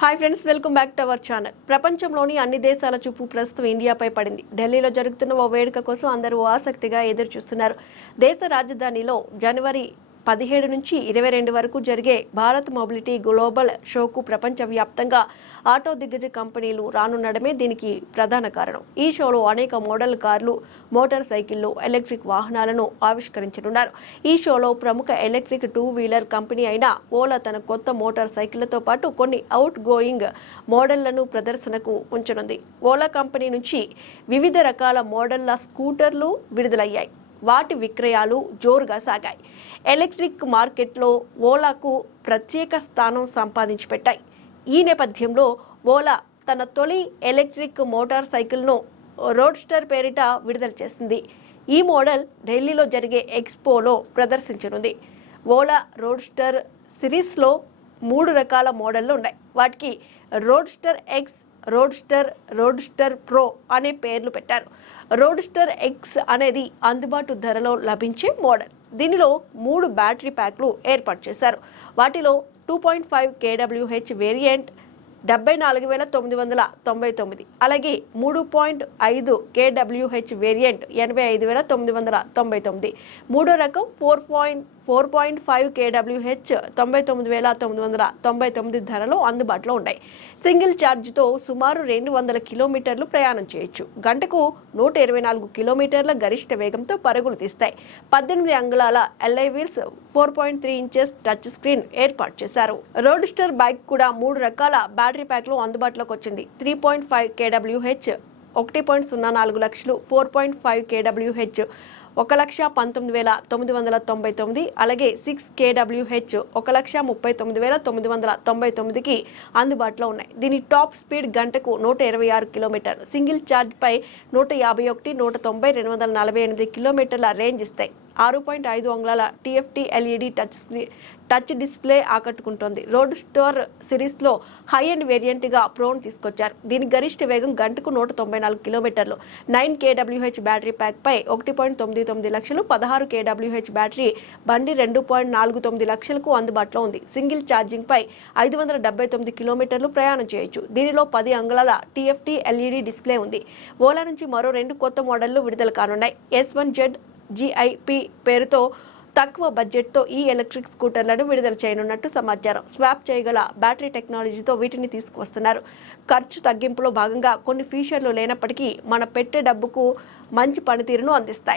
Hi friends, welcome back to our channel. ప్రపంచంలోని అన్ని దేశాల చూపు ప్రస్తుతం ఇండియాపై పడింది. ఢిల్లీలో జరుగుతున్న ఓ వేడుక కోసం అందరూ ఆసక్తిగా ఎదురు చూస్తున్నారు. దేశ రాజధానిలో జనవరి 17 నుంచి 22 వరకు జరిగే భారత్ మొబిలిటీ గ్లోబల్ షోకు ప్రపంచవ్యాప్తంగా ఆటో దిగ్గజ కంపెనీలు రానుండడమే దీనికి ప్రధాన కారణం. ఈ షోలో అనేక మోడల్ కార్లు, మోటార్ సైకిళ్లు, ఎలక్ట్రిక్ వాహనాలను ఆవిష్కరించనున్నారు. ఈ షోలో ప్రముఖ ఎలక్ట్రిక్ 2-వీలర్ కంపెనీ అయిన ఓలా తన కొత్త మోటార్ సైకిళ్లతో పాటు కొన్ని అవుట్ గోయింగ్ మోడళ్లను ప్రదర్శనకు ఉంచనుంది. ఓలా కంపెనీ నుంచి వివిధ రకాల మోడళ్ల స్కూటర్లు విడుదలయ్యాయి. వాటి విక్రయాలు జోరుగా సాగాయి. ఎలక్ట్రిక్ మార్కెట్లో ఓలాకు ప్రత్యేక స్థానం సంపాదించి పెట్టాయి. ఈ నేపథ్యంలో ఓలా తన తొలి ఎలక్ట్రిక్ మోటార్ సైకిల్ను రోడ్స్టర్ పేరిట విడుదల చేసింది. ఈ మోడల్ ఢిల్లీలో జరిగే ఎక్స్పోలో ప్రదర్శించనుంది. ఓలా రోడ్స్టర్ సిరీస్లో 3 రకాల మోడళ్లు ఉన్నాయి. వాటికి రోడ్స్టర్ ఎక్స్, రోడ్స్టర్ ప్రో అనే పేర్లు పెట్టారు. రోడ్స్టర్ ఎక్స్ అనేది అందుబాటు ధరలో లభించే మోడల్. దీనిలో 3 బ్యాటరీ ప్యాక్లు ఏర్పాటు చేశారు. వాటిలో 2.5 kWh వేరియంట్ 74,999, అలాగే 3.5 kWh వేరియంట్ 85,999, మూడో రకం 4.5 kWh 99,999 ధరలో అందుబాటులో ఉన్నాయి. సింగిల్ ఛార్జ్తో సుమారు 200 కిలోమీటర్లు ప్రయాణం చేయొచ్చు. గంటకు 124 కిలోమీటర్ల గరిష్ట వేగంతో పరుగులు తీస్తాయి. 18 అంగుళాల alloy wheels, 4.3 inches touch screen ఏర్పాటు చేశారు. రోడ్స్టర్ బైక్ కూడా 3 రకాల బ్యాటరీ ప్యాక్లు అందుబాటులోకి వచ్చింది. 3.5 kWh 1.04 లక్షలు, 4.5 kWh 1,19,999, అలాగే 6 kWh 1,39,999కి అందుబాటులో ఉన్నాయి. దీని టాప్ స్పీడ్ గంటకు 126 కిలోమీటర్లు. సింగిల్ ఛార్జ్ పై 151, 190, 248 కిలోమీటర్ల రేంజ్ ఇస్తాయి. 6.5 అంగుళాల TFT LED టచ్ డిస్ప్లే ఆకట్టుకుంటోంది. రోడ్ స్టోర్ సిరీస్లో హై ఎండ్ వేరియంట్గా ప్రోను తీసుకొచ్చారు. దీని గరిష్ట వేగం గంటకు 194 కిలోమీటర్లు. 9 kWh బ్యాటరీ ప్యాక్ పై 1.99 లక్షలు, 16 kWh బ్యాటరీ బండి 2.49 లక్షలకు అందుబాటులో ఉంది. సింగిల్ ఛార్జింగ్ పై 579 కిలోమీటర్లు ప్రయాణం చేయొచ్చు. దీనిలో 10 అంగుళాల TFT LED డిస్ప్లే ఉంది. ఓలా నుంచి మరో 2 కొత్త మోడళ్లు విడుదల కానున్నాయి. S1Z GIP పేరుతో తక్కువ బడ్జెట్తో ఈ ఎలక్ట్రిక్ స్కూటర్లను విడుదల చేయనున్నట్టు సమాచారం. స్వాప్ చేయగల బ్యాటరీ టెక్నాలజీతో వీటిని తీసుకువస్తున్నారు. ఖర్చు తగ్గింపులో భాగంగా కొన్ని ఫీచర్లు లేనప్పటికీ మన పెట్టే డబ్బుకు మంచి పనితీరును అందిస్తాయి.